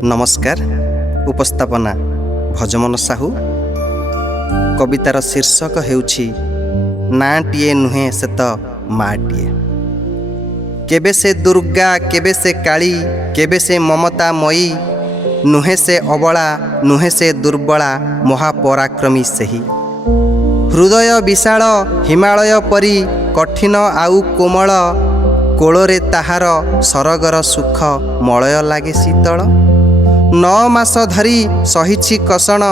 नमस्कार। उपस्थापना भजमन साहू। कवितार शीर्षक हेउछि नाटीए नुहे से तो माटीए। केबे से दुर्गा केबे से काली केबे से ममता मयी, नुहे से अबला नुहे से दुर्बला महापराक्रमी सेही। हृदय विशाल हिमालय परी कठिन आउ कोमल, कोଳରେ ତାହାର ସରଗର ସୁଖ ମଳୟ ଲାଗେ ଶୀତଳ। 9 ମାସ ଧରି ସହିଛି କଷଣ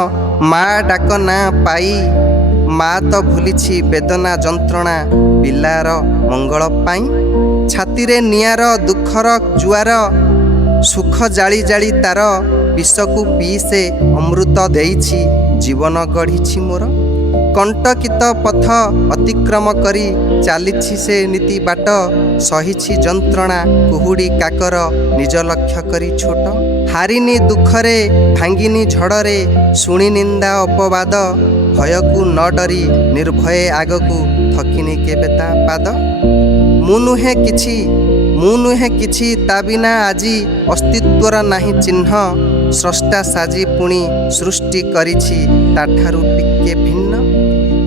ମା ଡାକ ନା ପାଇ, ମା ତ ଭୁଲିଛି ବେଦନା ଯନ୍ତ୍ରଣା ପିଲାର ମଙ୍ଗଳ ପାଇଁ। ଛାତିରେ ନିଆର ଦୁଃଖର ଜୁଆର ସୁଖ ଜାଳି ଜାଳି ତାର, ବିଷକୁ ପିଇ ସେ ଅମୃତ ଦେଇଛି ଜୀବନ ଗଢ଼ିଛି ମୋର। କଣ୍ଟକିତ ପଥ ଅତିକ୍ରମ କରି ଚାଲିଛି ସେ ନୀତି ବାଟ, ସହିଛି ଯନ୍ତ୍ରଣା କୁହୁଡ଼ି କାକର ନିଜ ଲକ୍ଷ୍ୟ କରି ଛୋଟ। ହାରିନି ଦୁଃଖରେ ଭାଙ୍ଗିନି ଝଡ଼ରେ ଶୁଣି ନିନ୍ଦା ଅପବାଦ, ଭୟକୁ ନ ଡରି ନିର୍ଭୟେ ଆଗକୁ ଥକିନି କେବେ ତା ପାଦ। ମୁଁ ନୁହେଁ କିଛି ତା ବିନା ଆଜି ଅସ୍ତିତ୍ୱର ନାହିଁ ଚିହ୍ନ, ସ୍ରଷ୍ଟା ସାଜି ପୁଣି ସୃଷ୍ଟି କରିଛି ତାଠାରୁ ଟିକେ ଭିନ୍ନ।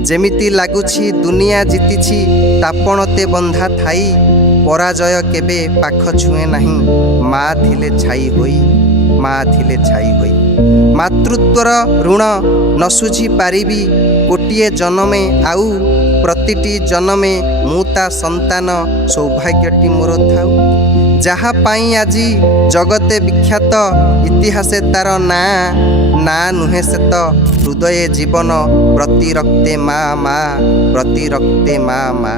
ଯେମିତି ଲାଗୁଛି ଦୁନିଆ ଜିତିଛି ତାପଣତେ ବନ୍ଧା ଥାଇ, ପରାଜୟ କେବେ ପାଖ ଛୁଏଁ ନାହିଁ ମା ଥିଲେ ଛାଇ ହୋଇ। ମାତୃତ୍ୱର ଋଣ ନ ଶୁଝି ପାରିବି ଗୋଟିଏ ଜନମେ ଆଉ, ପ୍ରତିଟି ଜନମେ ମୁଁ ତା ସନ୍ତାନ ସୌଭାଗ୍ୟଟି ମୋର ଥାଉ। ଯାହା ପାଇଁ ଆଜି ଜଗତେ ବିଖ୍ୟାତ ଇତିହାସେ ତାର ନାଁ ନୁହେଁ ସେ ତ ହୃଦये ଜୀବନ, ପ୍ରତି ରକ୍ତେ ମା।